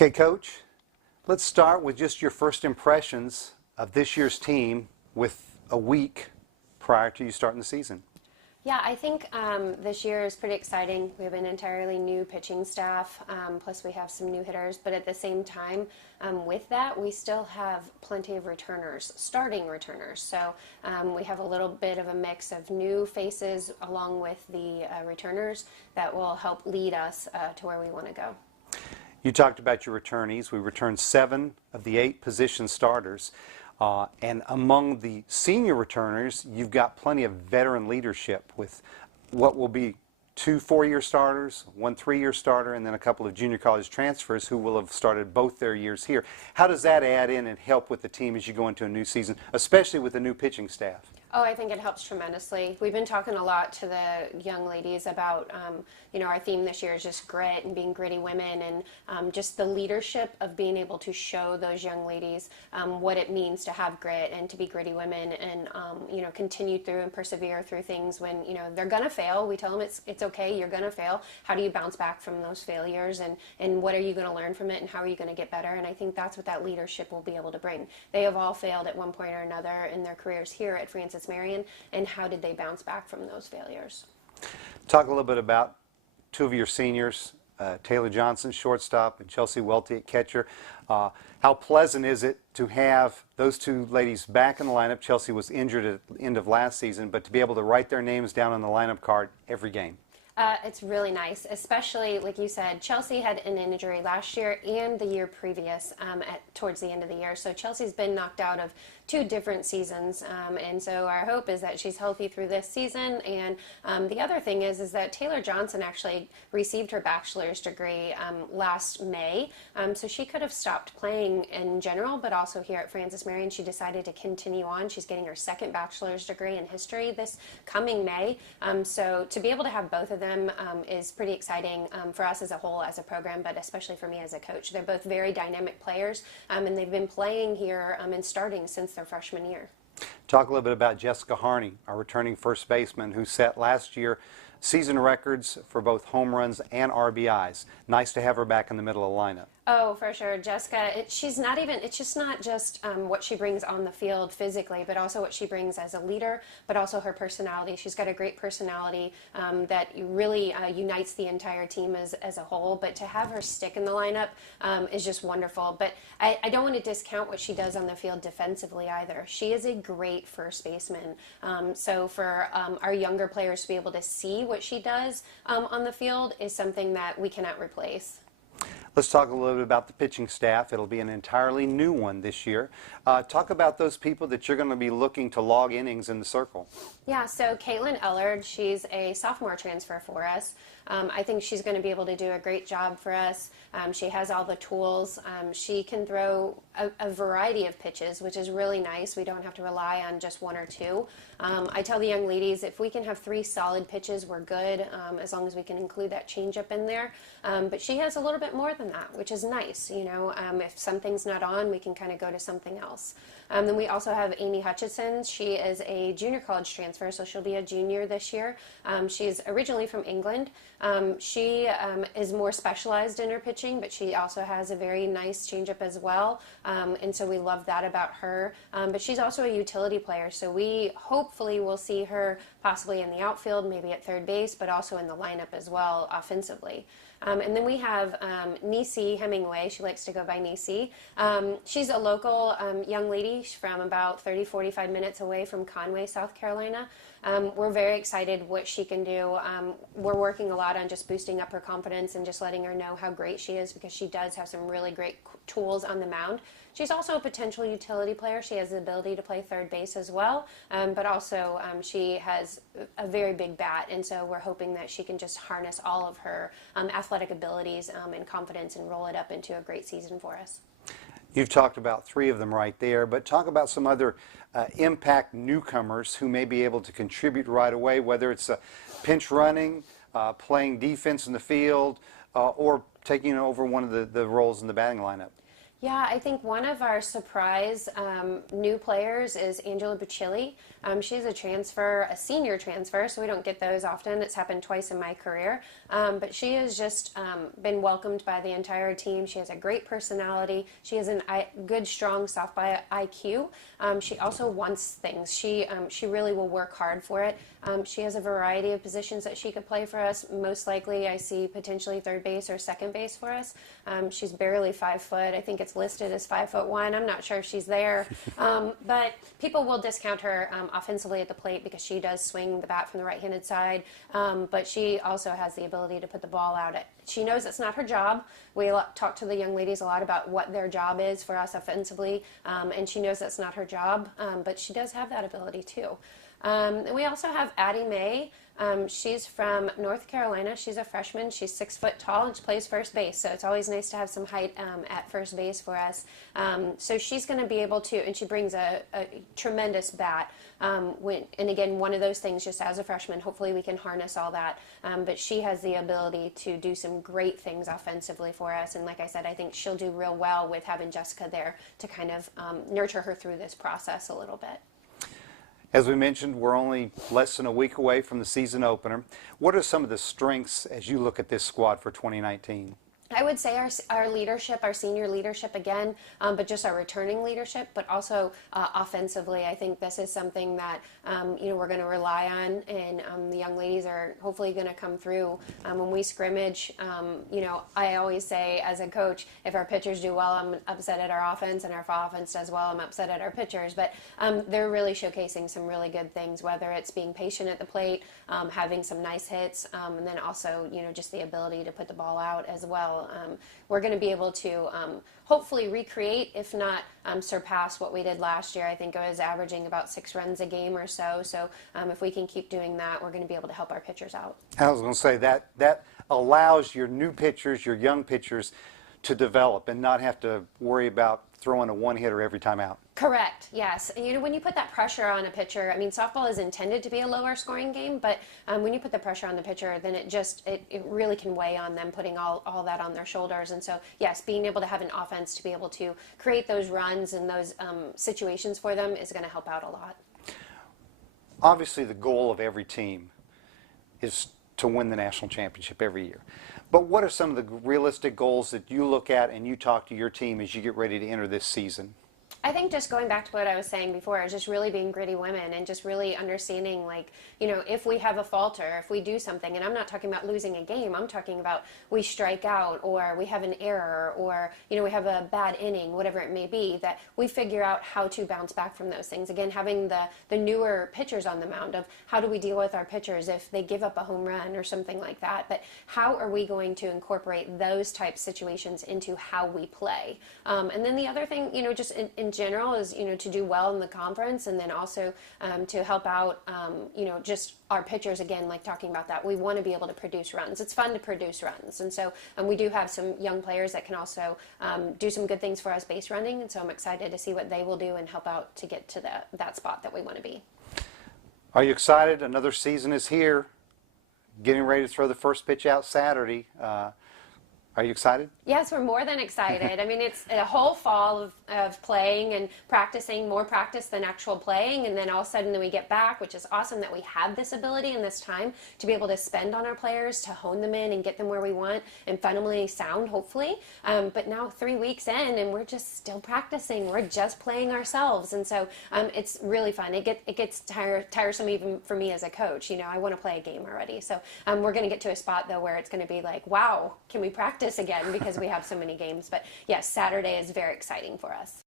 Okay, Coach, let's start with just your first impressions of this year's team with a week prior to you starting the season. Yeah, I think this year is pretty exciting. We have an entirely new pitching staff, plus we have some new hitters, but at the same time, with that, we still have plenty of returners, starting returners. So we have a little bit of a mix of new faces along with the returners that will help lead us to where we want to go. You talked about your returnees. We returned 7 of the 8 position starters. And among the senior returners, you've got plenty of veteran leadership with what will be 2 4-year starters, 1 3-year starter, and then a couple of junior college transfers who will have started both their years here. How does that add in and help with the team as you go into a new season, especially with the new pitching staff? Oh, I think it helps tremendously. We've been talking a lot to the young ladies about, our theme this year is just grit and being gritty women, and just the leadership of being able to show those young ladies what it means to have grit and to be gritty women, and continue through and persevere through things when they're gonna fail. We tell them it's okay, you're gonna fail. How do you bounce back from those failures, and what are you gonna learn from it, and how are you gonna get better? And I think that's what that leadership will be able to bring. They have all failed at one point or another in their careers here at Francis Marion, and how did they bounce back from those failures? Talk a little bit about 2 of your seniors, Taylor Johnson, shortstop, and Chelsea Welty at catcher. How pleasant is it to have those 2 ladies back in the lineup? Chelsea was injured at the end of last season, but to be able to write their names down on the lineup card every game. It's really nice, especially, like you said, Chelsea had an injury last year and the year previous towards the end of the year. So Chelsea's been knocked out of 2 different seasons, and so our hope is that she's healthy through this season. And the other thing is that Taylor Johnson actually received her bachelor's degree last May, so she could have stopped playing in general, but also here at Francis Marion she decided to continue on. She's getting her 2nd bachelor's degree in history this coming May, so to be able to have both of them is pretty exciting for us as a whole, as a program, but especially for me as a coach. They're both very dynamic players, and they've been playing here and starting since their freshman year. Talk a little bit about Jessica Harney, our returning first baseman, who set last year season records for both home runs and RBIs. Nice to have her back in the middle of the lineup. Oh, for sure. Jessica, it's just not just what she brings on the field physically, but also what she brings as a leader, but also her personality. She's got a great personality that really unites the entire team as a whole, but to have her stick in the lineup is just wonderful. But I don't want to discount what she does on the field defensively either. She is a great first baseman. So for our younger players to be able to see what she does on the field is something that we cannot replace. Let's talk a little bit about the pitching staff. It'll be an entirely new one this year. Talk about those people that you're going to be looking to log innings in the circle. Yeah, so Caitlin Ellard, she's a sophomore transfer for us. I think she's going to be able to do a great job for us. She has all the tools. She can throw a variety of pitches, which is really nice. We don't have to rely on just 1 or 2. I tell the young ladies, if we can have 3 solid pitches, we're good, as long as we can include that changeup in there. But she has a little bit more than that, which is nice. If something's not on, we can kind of go to something else. Then we also have Amy Hutchison. She is a junior college transfer, so she'll be a junior this year. She's originally from England. She is more specialized in her pitching, but she also has a very nice changeup as well, and so we love that about her. But she's also a utility player, so we hopefully will see her possibly in the outfield, maybe at third base, but also in the lineup as well offensively. And then we have Nisi Hemingway. She likes to go by Nisi. She's a local young lady from about 30-45 minutes away from Conway, South Carolina. We're very excited what she can do. We're working a lot on just boosting up her confidence and just letting her know how great she is, because she does have some really great tools on the mound. She's also a potential utility player. She has the ability to play third base as well, but also she has a very big bat, and so we're hoping that she can just harness all of her athletic abilities and confidence and roll it up into a great season for us. You've talked about 3 of them right there, but talk about some other impact newcomers who may be able to contribute right away, whether it's pinch running, playing defense in the field, or taking over one of the roles in the batting lineup. Yeah, I think one of our surprise new players is Angela Buccilli. She's a transfer, a senior transfer, so we don't get those often. It's happened twice in my career. But she has just been welcomed by the entire team. She has a great personality. She has a good, strong softball IQ. She also wants things. She really will work hard for it. She has a variety of positions that she could play for us. Most likely, I see potentially third base or second base for us. She's barely 5 foot. I think it's listed as 5'1". I'm not sure if she's there, but people will discount her offensively at the plate because she does swing the bat from the right-handed side. But she also has the ability to put the ball out. She knows it's not her job. We talk to the young ladies a lot about what their job is for us offensively, and she knows that's not her job, but she does have that ability too. And we also have Addie May. She's from North Carolina. She's a freshman. She's 6 foot tall and she plays first base. So it's always nice to have some height at first base for us. So she's going to be able to, and she brings a tremendous bat. And again, one of those things just as a freshman, hopefully we can harness all that. But she has the ability to do some great things offensively for us. And like I said, I think she'll do real well with having Jessica there to kind of nurture her through this process a little bit. As we mentioned, we're only less than a week away from the season opener. What are some of the strengths as you look at this squad for 2019? I would say our leadership, our senior leadership again, but just our returning leadership, but also offensively. I think this is something that we're going to rely on, and the young ladies are hopefully going to come through. When we scrimmage, I always say as a coach, if our pitchers do well, I'm upset at our offense, and our offense does well, I'm upset at our pitchers. But they're really showcasing some really good things, whether it's being patient at the plate, having some nice hits, and then also just the ability to put the ball out as well. We're going to be able to hopefully recreate, if not surpass what we did last year. I think I was averaging about 6 runs a game or so. So if we can keep doing that, we're going to be able to help our pitchers out. I was going to say that allows your new pitchers, your young pitchers, to develop and not have to worry about throwing a one-hitter every time out. Correct, yes. And when you put that pressure on a pitcher, I mean, softball is intended to be a lower scoring game, but when you put the pressure on the pitcher, then it really can weigh on them, putting all that on their shoulders. And so, yes, being able to have an offense to be able to create those runs and those situations for them is going to help out a lot. Obviously, the goal of every team is to win the national championship every year. But what are some of the realistic goals that you look at and you talk to your team as you get ready to enter this season? I think just going back to what I was saying before, is just really being gritty women and just really understanding, like, if we have a falter, if we do something, and I'm not talking about losing a game, I'm talking about we strike out or we have an error or, we have a bad inning, whatever it may be, that we figure out how to bounce back from those things. Again, having the newer pitchers on the mound of how do we deal with our pitchers if they give up a home run or something like that, but how are we going to incorporate those type situations into how we play? And then the other thing, just in general is, to do well in the conference, and then also to help out, just our pitchers, again, like talking about that. We want to be able to produce runs. It's fun to produce runs. And so we do have some young players that can also do some good things for us base running. And so I'm excited to see what they will do and help out to get to that spot that we want to be. Are you excited? Another season is here. Getting ready to throw the first pitch out Saturday. Are you excited? Yes, we're more than excited. I mean, it's a whole fall of playing and practicing, more practice than actual playing, and then all of a sudden we get back, which is awesome that we have this ability and this time to be able to spend on our players, to hone them in and get them where we want and fundamentally sound, hopefully. But now 3 weeks in, and we're just still practicing. We're just playing ourselves, and so it's really fun. It gets tiresome even for me as a coach. I want to play a game already. So we're going to get to a spot, though, where it's going to be like, wow, can we practice again, because we have so many games. But yes, Saturday is very exciting for us.